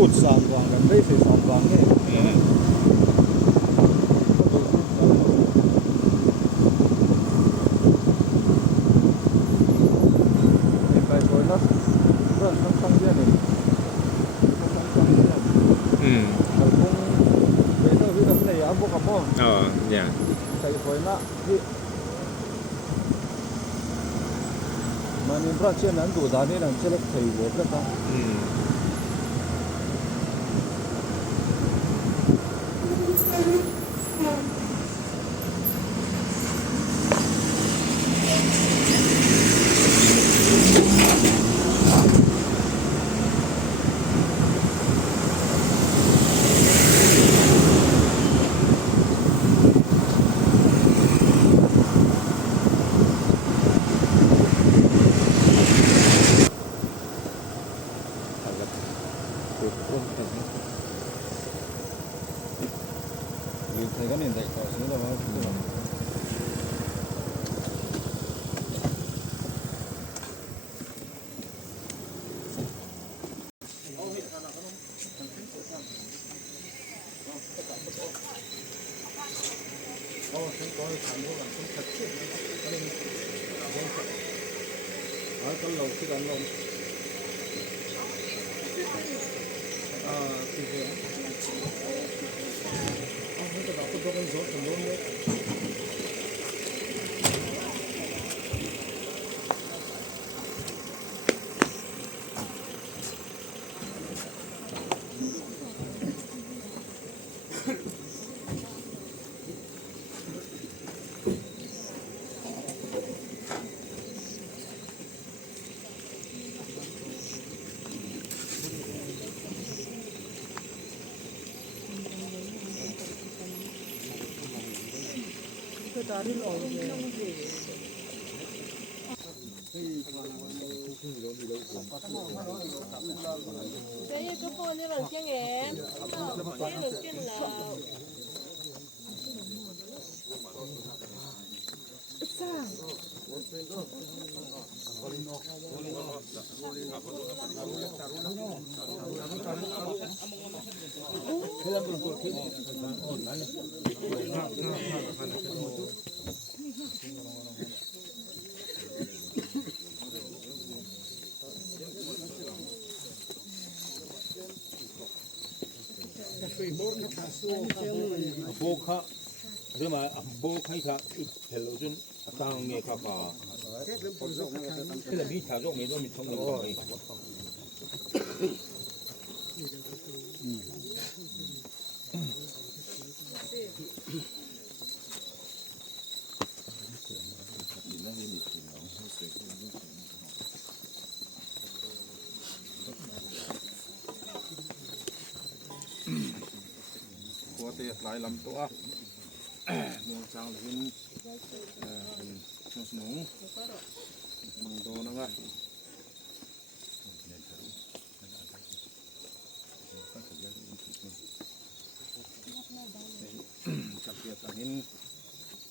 พูด3วางกันได้สิ3วางนี่ไปสวยนะเรื่องทั้งเรื่องนี่มันคงเป็นเรื่องที่ทำได้ยามพวกกับพ่อเนี่ยใส่สวยนะที่มันอินฟราเช่นนั้นดูด้านนี้นั่นเชื่อใส่หัวกระตั้งใส่กันนี่ได้ก็สิแล้วว่าก็ลงที่กันลงที่เดียวมันก็ต้องเป็นโซนสมบูรณ์เลย다른 어디에 cái cái phone này bằng tiếng em cái đầu tiên là boka rima boka ka helojun tang nge ka ka kila bi ta jo me do mi thong lo aiหลายลำตัวเมืองจางหินเป็นสนุงมังโดนะวะจับเกียร์หิน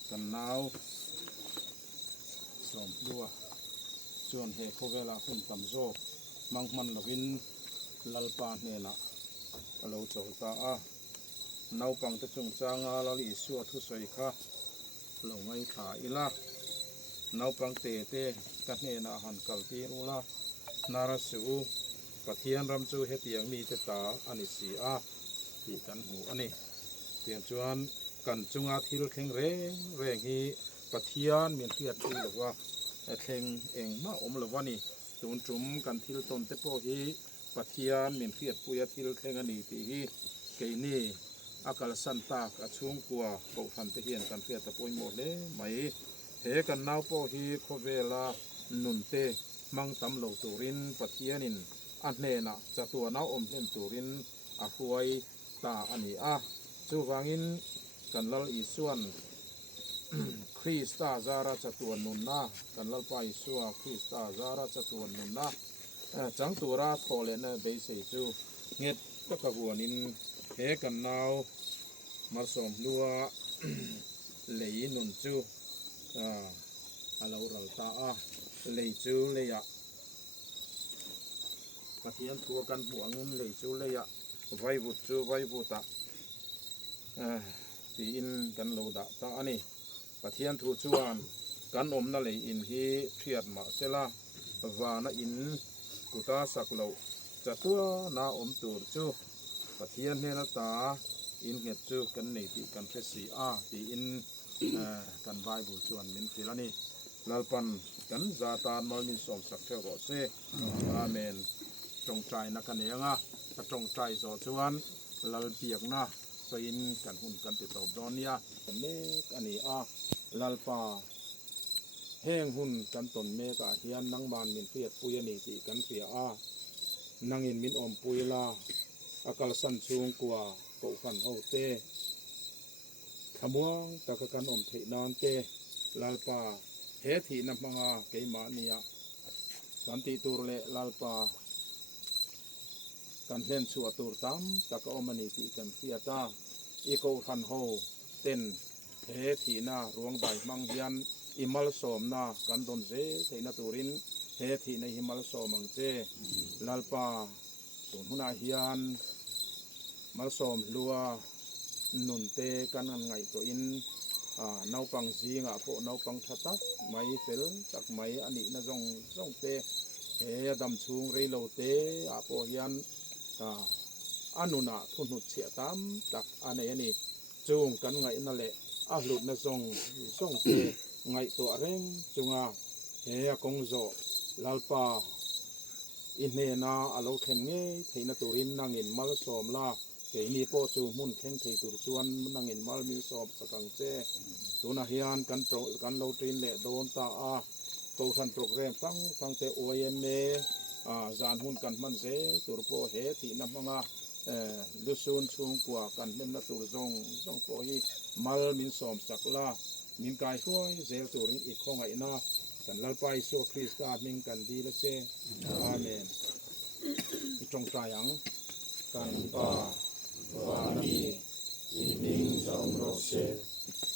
กันหนาวสมดัวส่วนเหตุเวลาขึ้นต่ำโซมังมันลวินลัลปานเนี่ยนะเราโจตานาวปังตะจงจางาลลิสัวทุสวยค่ะเหล่าไม้ขาอิลานาวปังเตเตกันเนนาหันกัลตีรุลานาราสูปะเทียนรำจูเฮติยังมีเตตาอันิสีอาปีกันหูอันนี้เตียงจวนกันจุงอาทิลเข่งเร่งฮีปะเทียนมีเทียดตีหรือว่าเข่งเองมาอมหรือว่านี่ตุนจุ่มกันทิลตนเตโปฮีปะเทียนมีเทียดปุยทิลเข่งอันนี้ตีฮีเกนี่อากาศสันตากอช่วงกัวโบฟันเทียนกันเฟียตะปวยหมดเลยไหมเหกันนาวโปฮีโคเวลานุนเตมังตำเหลาตูรินปะเทียนินอันเนนะจะตัวนาวอมเห็นตูรินอาฟวยตาอันนี้จูวังินกันลลอีส่วนคริสตาจาราจะตัวนุนนะกันลลไปสัวคริสตาจาราจะตัวนุนนะจังตัวราทอเลนะเบสจูเง็ดก็กระบวนินเหกันนาวมาสมดัวเลยนุนจูเราตาเลยจูเลยอะ ะเทียนทัวกันหัวเงินเลยจูเลยอะไว้บุตรจูไว้บุตรตีอินกันโลดะตาอันนี้ปะเทียนทูจวนกันอมนั่นเลยอินที่เทียดมาเสละวานะอินกุตาสักโลจะตัวนาอมตูจูปะเทียนเฮนตาอินเฮจูกันนี่ตีกันเพสีตีอินกันไว้บุจวนมินฟิลานี่ลาปันกันซาตานมอมินสมสักเทโรเซอาเมนจงใจนักกันเองจงใจสอจวนลาเปียกนะปีนกันหุ่นกันติดต่อดอนเนี่ยเมกอันนี้ลาปาแห้งหุ่นกันตนเมกะเฮียนนังบานมินเปียดปุยนีติกันเปียนังอินมินอมปุยลาอากาศสันสูงกว่าโกฟันเฮาเตขมวงตะกกันอมเทนานเตลาปาเฮทีนับมังเกมาเนียกันติตูรเลลาปากันเล่นชัวตูรตามตะกอมนีติกันเฟียตาอีโกฟันโฮเต้นเฮทีนารวงใบมังเฮียนอิมัลโสมนากันดนเจเทนตูรินเฮทีในหิมัลโสมังเจลาปาตุนหุนาเฮียนมัลโสมลัวนุนเตกันไงตัวอินนาวปังจีงพวกนาวปังชัตักไม่เฟลจากไม่อันนี้นะจงเตเฮดำชุงเรโลเตพวกยันอนุนาทุนุเสียตามจากอันนี้จูงกันไงนั่นแหละหลุดนะจงเตไงตัวเร่งจุงเฮกงโจลาลปาอินเนนาอโลเคนเงเทนตุรินนางอินมัลโสมลาเกนี่โปจูมุนเข่งเทตุรชวนนางอินมัลมีสอบสกังเจตัวนาเฮียนกันโลตรินเลโดนตาโตทันโปรแกรมฟังเตโอเอ็มเอจานหุ่นกันมันเจตุรโปเฮทีนับมังลุซุนชุงกว่ากันเป็นนัตุรจงโปฮีมัลมินสอมสักลามินกายช่วยเซลตุรินอีกข้องไงนะกันลาไปโซคริสตามิงกันดีละเจอาเมนจงใจยังกันปาวานีอิมิงสองโรเซ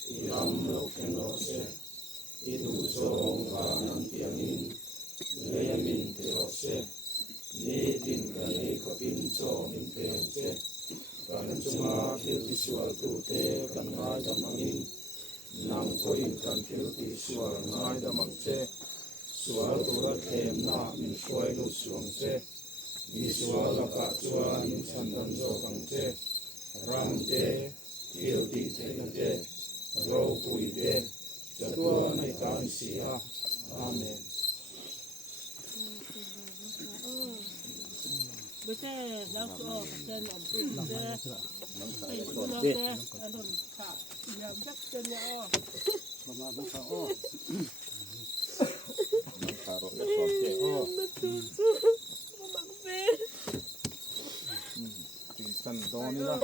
อิลัมโลเกนโรเซอิดูโซงกานังเตียงินเลมินติโรเซนีดินกันเลกปินโซมินเตเซกันจุมาทิติสวลตูเตกันง่ายดามังอินนางโคอินกันทิติสวลง่ายดามังเซสวลตุระเทมนามินช่วยลุสวงเซมีสวลกะจวนอินชันดันโซกังเจรัมเจเทียวดีเทนเจโรปุยเจจะตัวในการเสียอาเมน ไม่ใช่แล้วก็เจนอมปืนเจเป็นตัวเจอันนั้นค่ะยามจักเจนเนี่ยประมาณนั้นเขาคารถสอนเจ้มันเป็น ถึงสันดอนนี่ละ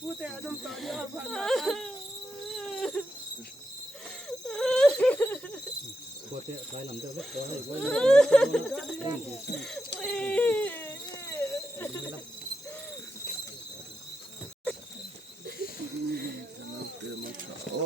พูดแต่น้ำตาเนี่ยพันพวกเจ้าใครลำเจ้าเล็กก็ให้ไว้โอ้